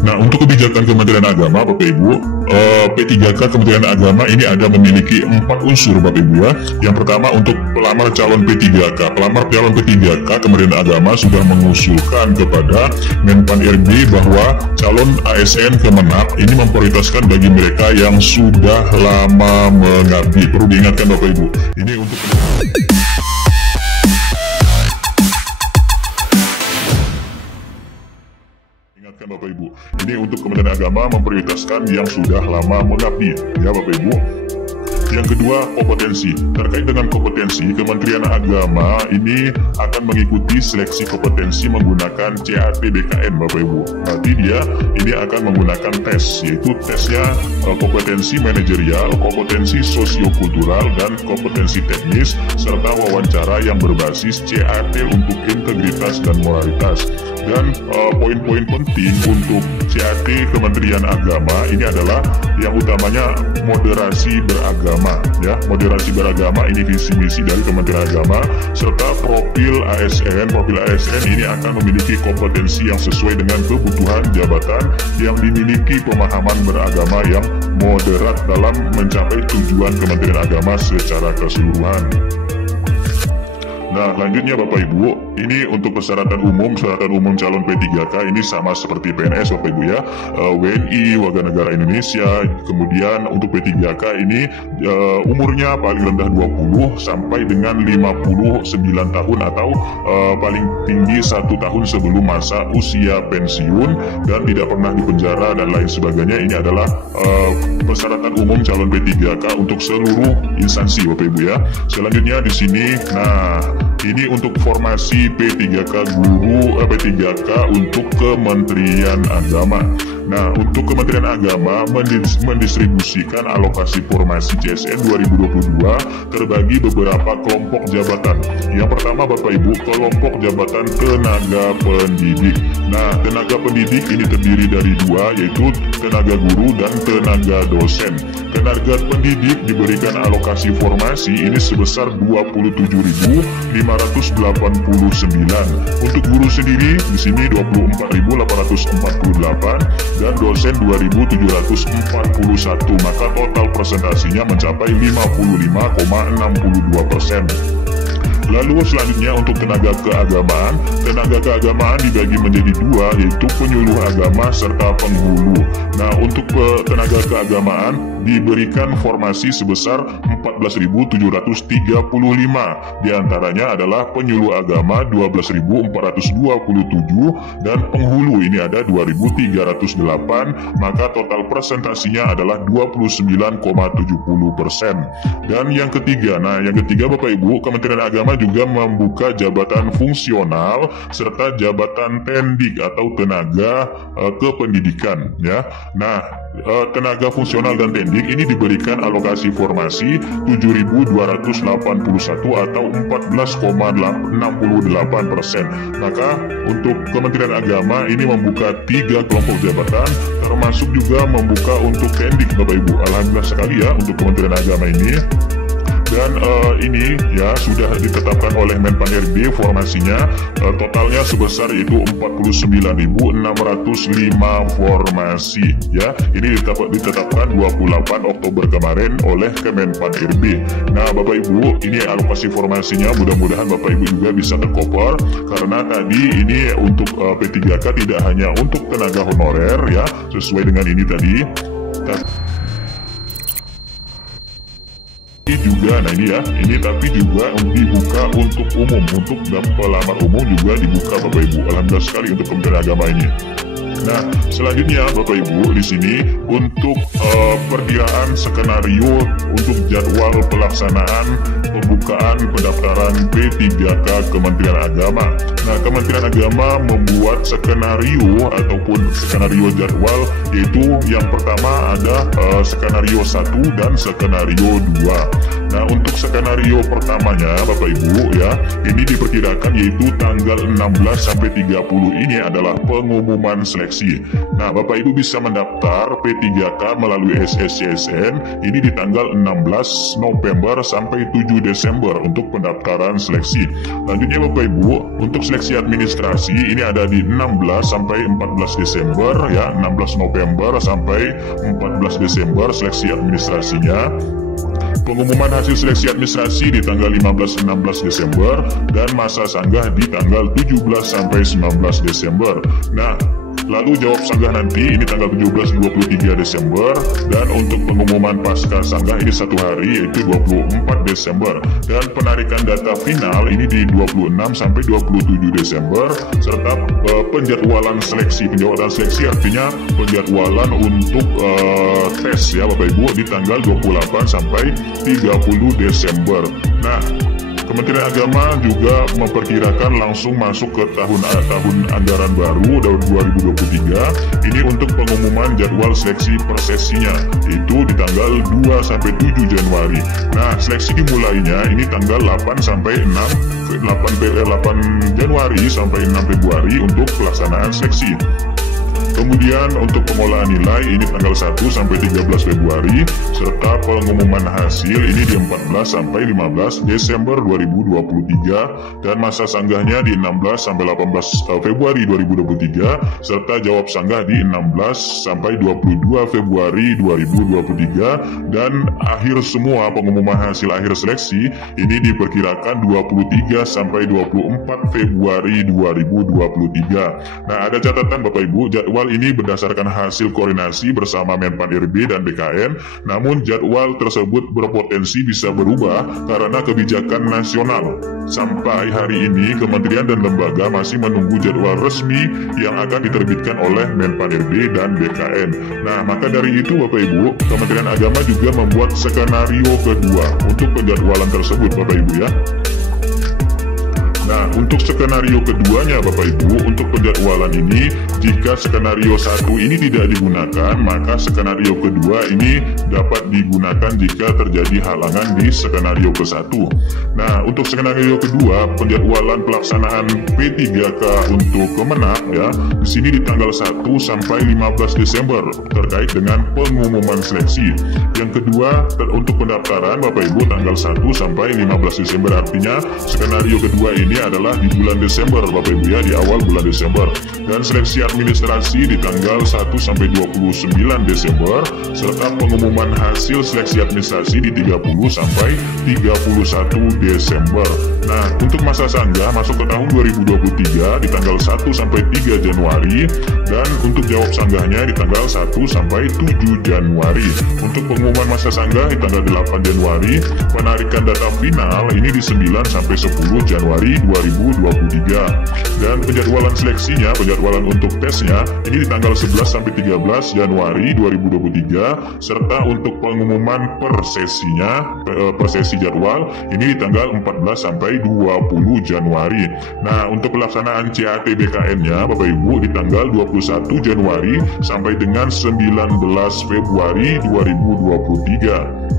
Nah, untuk kebijakan Kementerian Agama, Bapak Ibu, P3K Kementerian Agama ini ada memiliki 4 unsur, Bapak Ibu ya. Yang pertama, untuk pelamar calon P3K. Pelamar calon P3K Kementerian Agama sudah mengusulkan kepada Menpan RB bahwa calon ASN Kemenak ini memprioritaskan bagi mereka yang sudah lama mengabdi. Perlu diingatkan, Bapak Ibu. Ini untuk Bapak Ibu, ini untuk Kementerian Agama memprioritaskan yang sudah lama mengabdi, ya Bapak Ibu. Yang kedua, kompetensi. Terkait dengan kompetensi, Kementerian Agama ini akan mengikuti seleksi kompetensi menggunakan CAT BKN, Bapak Ibu. Nanti dia ini akan menggunakan tes, yaitu tesnya kompetensi manajerial, kompetensi sosiokultural, dan kompetensi teknis, serta wawancara yang berbasis CAT untuk integritas dan moralitas. Dan poin-poin penting untuk CAT Kementerian Agama ini adalah yang utamanya moderasi beragama, ya. Moderasi beragama ini visi misi dari Kementerian Agama, serta profil ASN ini akan memiliki kompetensi yang sesuai dengan kebutuhan jabatan yang dimiliki pemahaman beragama yang moderat dalam mencapai tujuan Kementerian Agama secara keseluruhan. Nah, lanjutnya Bapak Ibu, ini untuk persyaratan umum calon P3K ini sama seperti PNS, Bapak Ibu ya. WNI, warga negara Indonesia. Kemudian untuk P3K ini umurnya paling rendah 20 sampai dengan 59 tahun atau paling tinggi 1 tahun sebelum masa usia pensiun dan tidak pernah dipenjara dan lain sebagainya. Ini adalah persyaratan umum calon P3K untuk seluruh instansi, Bapak Ibu ya. Selanjutnya di sini, nah ini untuk formasi P3K P3K untuk Kementerian Agama. Nah, untuk Kementerian Agama mendistribusikan alokasi formasi CSN 2022 terbagi beberapa kelompok jabatan. Yang pertama, Bapak Ibu, kelompok jabatan tenaga pendidik. Nah, tenaga pendidik ini terdiri dari 2, yaitu tenaga guru dan tenaga dosen. Tenaga pendidik diberikan alokasi formasi ini sebesar 27.589. Untuk guru sendiri di sini 24.848 dan dosen 2.741. Maka total presentasinya mencapai 55,62%. Lalu selanjutnya untuk tenaga keagamaan dibagi menjadi 2, yaitu penyuluh agama serta penghulu. Nah, untuk tenaga keagamaan diberikan formasi sebesar 14.735. Di antaranya adalah penyuluh agama 12.427 dan penghulu ini ada 2.308. Maka total presentasinya adalah 29,70%. Dan yang ketiga, Bapak Ibu, Kementerian Agama juga membuka jabatan fungsional serta jabatan tendik atau tenaga kependidikan, ya. Nah, tenaga fungsional dan tendik ini diberikan alokasi formasi 7.281 atau 14,68%. Maka untuk Kementerian Agama ini membuka 3 kelompok jabatan, termasuk juga membuka untuk tendik, Bapak Ibu. Alhamdulillah sekali ya untuk Kementerian Agama ini. Dan ini ya sudah ditetapkan oleh Menpan RB formasinya, totalnya sebesar itu 49.605 formasi ya. Ini ditetapkan 28 Oktober kemarin oleh Kemenpan RB. Nah, Bapak Ibu, ini alokasi formasinya, mudah-mudahan Bapak Ibu juga bisa tercover, karena tadi ini untuk P3K tidak hanya untuk tenaga honorer ya, sesuai dengan ini tadi. Juga, nah ini ya, ini tapi juga dibuka untuk umum, untuk pelamar umum juga dibuka, Bapak Ibu. Alhamdulillah sekali untuk Kementerian Agama ini. Nah, selanjutnya Bapak Ibu di sini untuk perkiraan skenario untuk jadwal pelaksanaan pembukaan pendaftaran P3K Kementerian Agama. Nah, Kementerian Agama membuat skenario ataupun skenario jadwal, yaitu yang pertama ada skenario 1 dan skenario 2. Nah, untuk skenario pertamanya Bapak Ibu ya, ini diperkirakan yaitu tanggal 16 sampai 30 ini adalah pengumuman seleksi. Nah, Bapak Ibu bisa mendaftar P3K melalui SSCSN ini di tanggal 16 November sampai 7 Desember untuk pendaftaran seleksi. Lanjutnya Bapak Ibu, untuk seleksi administrasi ini ada di 16 sampai 14 Desember ya, 16 November sampai 14 Desember seleksi administrasinya. Pengumuman hasil seleksi administrasi di tanggal 15-16 Desember dan masa sanggah di tanggal 17 sampai 19 Desember. Nah, lalu jawab sanggah nanti ini tanggal 17-23 Desember, dan untuk pengumuman pasca sanggah ini 1 hari yaitu 24 Desember, dan penarikan data final ini di 26 sampai 27 Desember, serta penjadwalan seleksi artinya penjadwalan untuk tes ya Bapak Ibu di tanggal 28 sampai 30 Desember. Nah, Kementerian Agama juga memperkirakan langsung masuk ke tahun anggaran baru tahun 2023 ini untuk pengumuman jadwal seleksi persesinya itu di tanggal 2 sampai 7 Januari. Nah, seleksi dimulainya ini tanggal 8 sampai 8 Januari sampai 6 Februari untuk pelaksanaan seleksi. Kemudian untuk pengolahan nilai ini tanggal 1 sampai 13 Februari, serta pengumuman hasil ini di 14 sampai 15 Desember 2023, dan masa sanggahnya di 16 sampai 18 Februari 2023, serta jawab sanggah di 16 sampai 22 Februari 2023, dan akhir semua pengumuman hasil akhir seleksi ini diperkirakan 23 sampai 24 Februari 2023. Nah, ada catatan Bapak Ibu, jadwal ini berdasarkan hasil koordinasi bersama Menpan RB dan BKN, namun jadwal tersebut berpotensi bisa berubah karena kebijakan nasional. Sampai hari ini, kementerian dan lembaga masih menunggu jadwal resmi yang akan diterbitkan oleh Menpan RB dan BKN. Nah, maka dari itu Bapak Ibu, Kementerian Agama juga membuat skenario kedua untuk penjadwalan tersebut Bapak Ibu ya. Nah, untuk skenario keduanya Bapak Ibu, untuk penjadwalan ini, jika skenario 1 ini tidak digunakan, maka skenario kedua ini dapat digunakan jika terjadi halangan di skenario ke-1. Nah, untuk skenario kedua, penjadwalan pelaksanaan P3K untuk Kemenak ya, di sini di tanggal 1 sampai 15 Desember terkait dengan pengumuman seleksi. Yang kedua, untuk pendaftaran Bapak Ibu tanggal 1 sampai 15 Desember, artinya skenario kedua ini adalah di bulan Desember Bapak Ibu ya, di awal bulan Desember, dan seleksi administrasi di tanggal 1 sampai 29 Desember, serta pengumuman hasil seleksi administrasi di 30 sampai 31 Desember. Nah, untuk masa sanggah masuk ke tahun 2023 di tanggal 1 sampai 3 Januari, dan untuk jawab sanggahnya di tanggal 1 sampai 7 Januari. Untuk pengumuman masa sanggah di tanggal 8 Januari, penarikan data final ini di 9 sampai 10 Januari 2023, dan penjadwalan seleksinya, penjadwalan untuk tesnya ini di tanggal 11 sampai 13 Januari 2023, serta untuk pengumuman persesi jadwal ini di tanggal 14 sampai 20 Januari. Nah, untuk pelaksanaan CAT BKN-nya Bapak Ibu di tanggal 21 Januari sampai dengan 19 Februari 2023.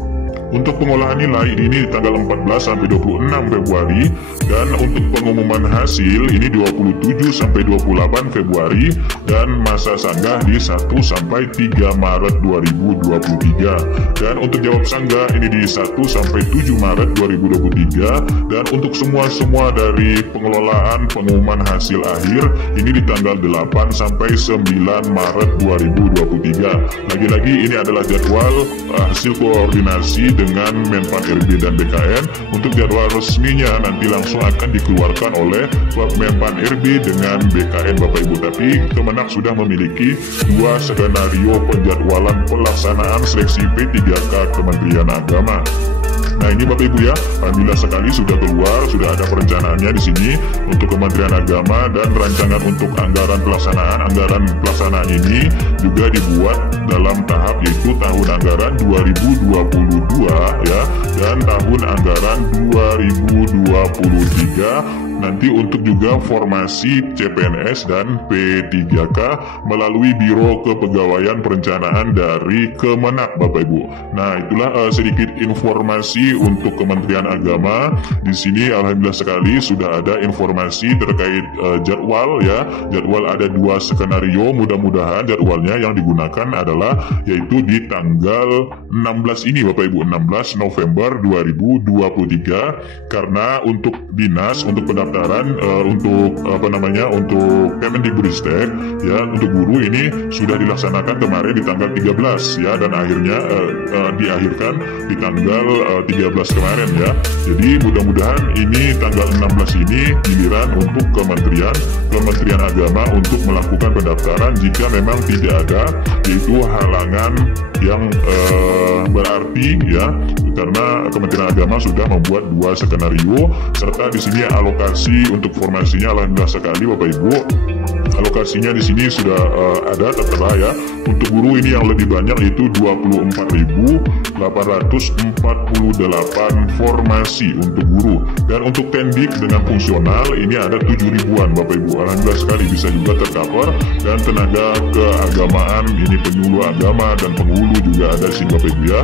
Untuk pengolahan nilai ini di tanggal 14 sampai 26 Februari, dan untuk pengumuman hasil ini 27 sampai 28 Februari, dan masa sanggah di 1 sampai 3 Maret 2023. Dan untuk jawab sanggah ini di 1 sampai 7 Maret 2023, dan untuk semua dari pengelolaan pengumuman hasil akhir ini di tanggal 8 sampai 9 Maret 2023. Lagi-lagi ini adalah jadwal hasil koordinasi dengan Menpan RB dan BKN. Untuk jadwal resminya nanti langsung akan dikeluarkan oleh Menpan RB dengan BKN Bapak Ibu, tapi Kemenak sudah memiliki 2 skenario penjadwalan pelaksanaan seleksi P3K Kementerian Agama. Nah, ini Bapak Ibu ya, alhamdulillah sekali sudah keluar, sudah ada perencanaannya di sini untuk Kementerian Agama, dan rancangan untuk anggaran pelaksanaan ini juga dibuat dalam tahap yaitu tahun anggaran 2022 ya, dan tahun anggaran 2023 nanti untuk juga formasi CPNS dan P3K melalui Biro Kepegawaian Perencanaan dari Kemenak, Bapak Ibu. Nah, itulah sedikit informasi untuk Kementerian Agama. Di sini alhamdulillah sekali sudah ada informasi terkait jadwal ya. Jadwal ada 2 skenario, mudah-mudahan jadwalnya yang digunakan adalah yaitu di tanggal 16 ini, Bapak Ibu, 16 November 2023, karena untuk dinas, untuk pendaftaran untuk untuk Kemendikbudristek ya, untuk guru ini sudah dilaksanakan kemarin di tanggal 13 ya, dan akhirnya diakhirkan di tanggal 13 kemarin ya. Jadi mudah-mudahan ini tanggal 16 ini giliran untuk Kementerian Agama untuk melakukan pendaftaran jika memang tidak ada yaitu halangan yang berarti ya, karena Kementerian Agama sudah membuat 2 skenario, serta di sini alokasi untuk formasinya alhamdulillah sekali Bapak Ibu. Alokasinya di sini sudah ada tertera ya. Untuk guru ini yang lebih banyak yaitu 24.848 formasi untuk guru, dan untuk tendik dengan fungsional ini ada 7.000-an Bapak Ibu. Alhamdulillah sekali bisa juga tercover, dan tenaga keagamaan ini penyuluh agama dan penghulu juga ada di sini Bapak Ibu ya.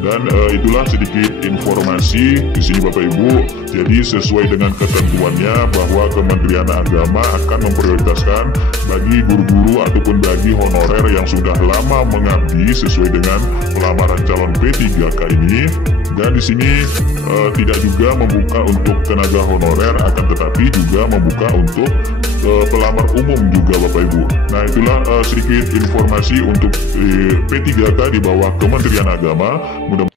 Dan itulah sedikit informasi di sini Bapak Ibu. Jadi sesuai dengan ketentuannya bahwa Kementerian Agama akan memprioritaskan bagi guru-guru ataupun bagi honorer yang sudah lama mengabdi sesuai dengan pelamaran calon P3K ini. Dan di sini tidak juga membuka untuk tenaga honorer, akan tetapi juga membuka untuk pelamar umum juga Bapak Ibu. Nah, itulah sedikit informasi untuk P3K di bawah Kementerian Agama. Mudah